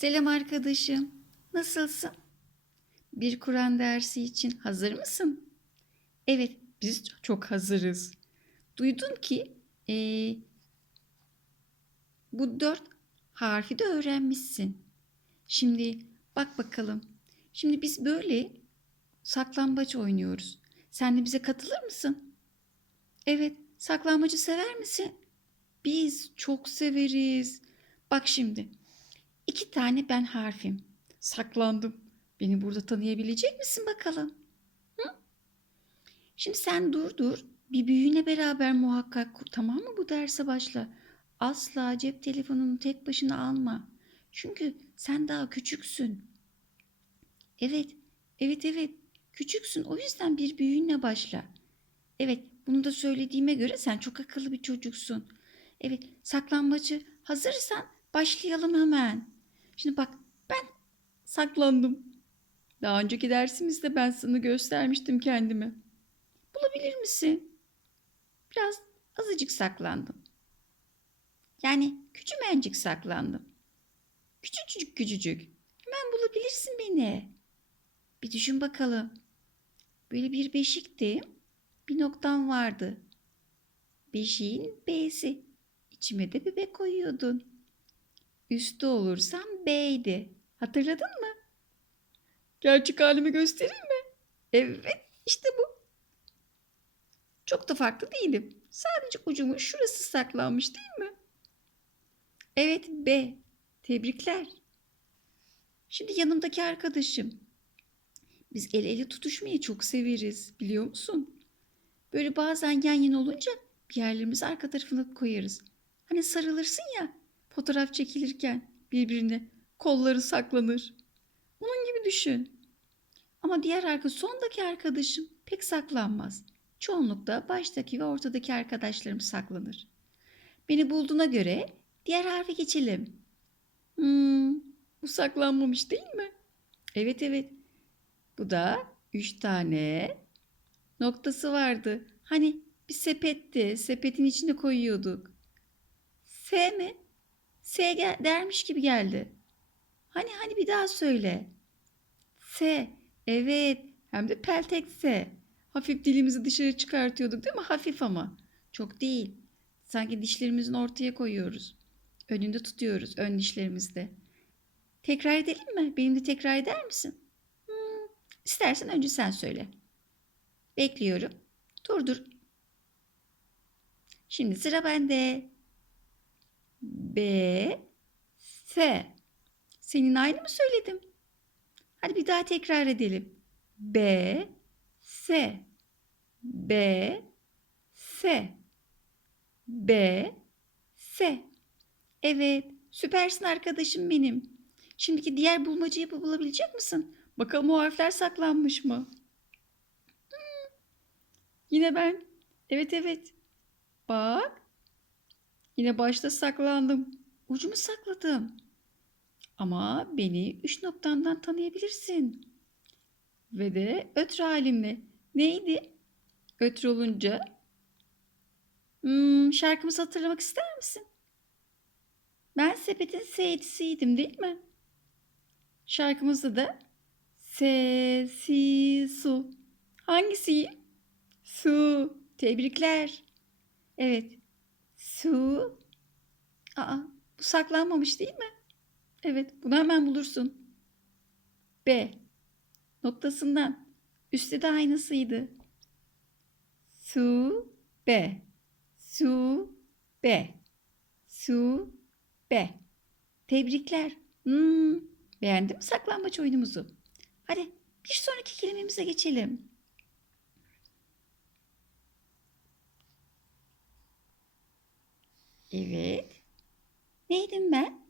Selam arkadaşım. Nasılsın? Bir Kur'an dersi için hazır mısın? Evet, biz çok hazırız. Duydum ki eee, bu dört harfi de öğrenmişsin. Şimdi bak bakalım. Şimdi biz böyle saklambaç oynuyoruz. Sen de bize katılır mısın? Evet, saklambacı sever misin? Biz çok severiz. Bak şimdi. İki tane ben harfim. Saklandım. Beni burada tanıyabilecek misin bakalım? Hı? Şimdi sen dur dur. Bir büyüğüne beraber muhakkak. Tamam mı bu derse başla. Asla cep telefonunu tek başına alma. Çünkü sen daha küçüksün. Evet, evet, evet. Küçüksün. O yüzden bir büyüğünle başla. Evet, bunu da söylediğime göre sen çok akıllı bir çocuksun. Evet, saklanmacı hazırsan başlayalım hemen. Şimdi bak ben saklandım. Daha önceki dersimizde ben sana göstermiştim kendimi. Bulabilir misin? Biraz azıcık saklandım. Yani küçümencik saklandım. Küçücük küçücük. Hemen bulabilirsin beni. Bir düşün bakalım. Böyle bir beşikti. Bir noktam vardı. Beşiğin B'si. İçime de bebek koyuyordun. Üstü olursam B'ydi. Hatırladın mı? Gerçek halimi göstereyim mi? Evet, işte bu. Çok da farklı değilim. Sadece ucumun şurası saklanmış değil mi? Evet B. Tebrikler. Şimdi yanımdaki arkadaşım. Biz el ele tutuşmayı çok severiz biliyor musun? Böyle bazen yan yana olunca bir yerlerimizi arka tarafına koyarız. Hani sarılırsın ya fotoğraf çekilirken birbirine kolları saklanır. Onun gibi düşün. Ama diğer arka sondaki arkadaşım pek saklanmaz. Çoğunlukla baştaki ve ortadaki arkadaşlarım saklanır. Beni bulduğuna göre diğer harfe geçelim. Hmm, bu saklanmamış değil mi? Evet evet. Bu da üç tane noktası vardı. Hani bir sepetti. Sepetin içine koyuyorduk. S mi? S dermiş gibi geldi. Hani hani bir daha söyle. S. Evet. Hem de peltek S. Hafif dilimizi dışarı çıkartıyorduk değil mi? Hafif ama. Çok değil. Sanki dişlerimizin ortaya koyuyoruz. Önünde tutuyoruz ön dişlerimizde. Tekrar edelim mi? Benim de tekrar eder misin? Hmm, istersen önce sen söyle. Bekliyorum. Dur dur. Şimdi sıra bende. B, S. Senin aynı mı söyledim? Hadi bir daha tekrar edelim. B, S. B, S. B, S. Evet, süpersin arkadaşım benim. Şimdiki diğer bulmacayı bulabilecek misin? Bakalım o harfler saklanmış mı? Hmm, Yine ben. Evet evet. Bak. Yine başta saklandım. Ucumu sakladım. Ama beni üç noktamdan tanıyabilirsin. Ve de ötre halimle. Neydi? Ötre olunca hmm, şarkımızı hatırlamak ister misin? Ben sepetin seyircisiydim değil mi? Şarkımızda da se, si, su. Hangisi? Su. Tebrikler. Evet. Su. Aa, bu saklanmamış değil mi? Evet, bunu hemen bulursun. B. Noktasından. Üstte de aynısıydı. Su, B. Su, B. Su, B. Tebrikler. Hmm, beğendin mi saklambaç oyunumuzu? Hadi bir sonraki kelimemize geçelim. Evet. Neydim ben?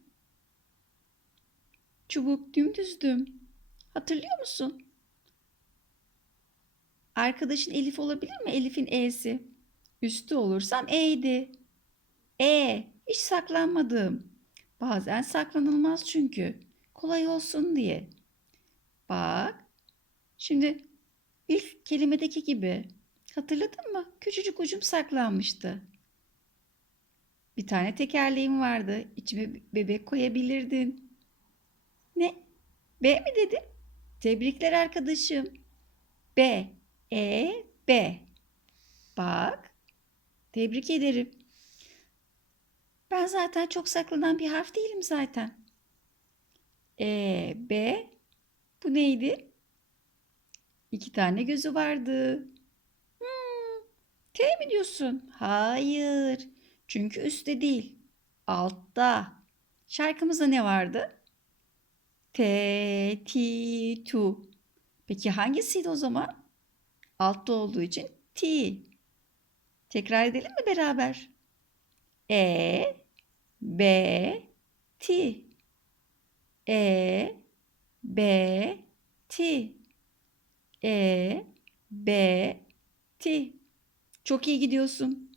Çubuk dümdüzdüm. Hatırlıyor musun? Arkadaşın Elif olabilir mi? Elif'in E'si. Üstü olursam E'ydi. E. Hiç saklanmadım. Bazen saklanılmaz çünkü. Kolay olsun diye. Bak. Şimdi ilk kelimedeki gibi. Hatırladın mı? Küçücük ucum saklanmıştı. Bir tane tekerleğim vardı. İçime bebek koyabilirdin. Ne? B mi dedin? Tebrikler arkadaşım. B, E, B. Bak, tebrik ederim. Ben zaten çok saklanan bir harf değilim zaten. E, B. Bu neydi? İki tane gözü vardı. Hmm, T mi diyorsun? Hayır. Çünkü üstte değil. Altta. Şarkımızda ne vardı? T, T, tu. Peki hangisiydi o zaman? Altta olduğu için T. Tekrar edelim mi beraber? E, B, T. E, B, T. E, B, T. Çok iyi gidiyorsun.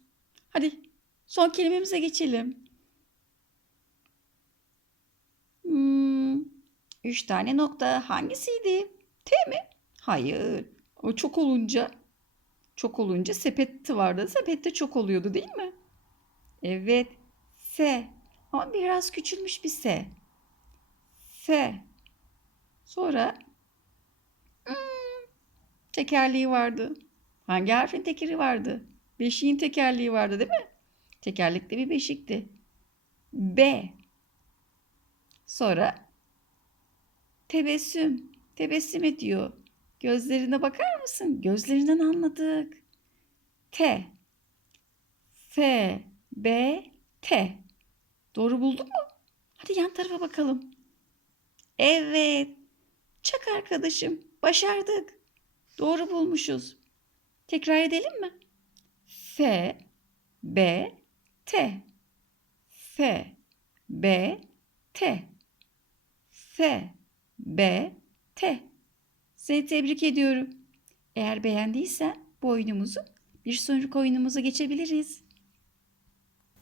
Hadi son kelimemize geçelim. Hmm, üç tane nokta hangisiydi? T mi? Hayır. O çok olunca çok olunca sepeti vardı. Sepette çok oluyordu değil mi? Evet. S. Ama biraz küçülmüş bir S. S. Sonra hmm, tekerleği vardı. Hangi harfin tekeri vardı? Beşiğin tekerleği vardı değil mi? Tekerlekli bir beşikti. B. Sonra tebessüm. Tebessüm ediyor. Gözlerine bakar mısın? Gözlerinden anladık. T. F. B. T. Doğru buldun mu? Hadi yan tarafa bakalım. Evet. Çak arkadaşım. Başardık. Doğru bulmuşuz. Tekrar edelim mi? F. B. T. F. B. T. F. B. T. Seni tebrik ediyorum. Eğer beğendiysen bu oyunumuzu bir sonraki oyunumuza geçebiliriz.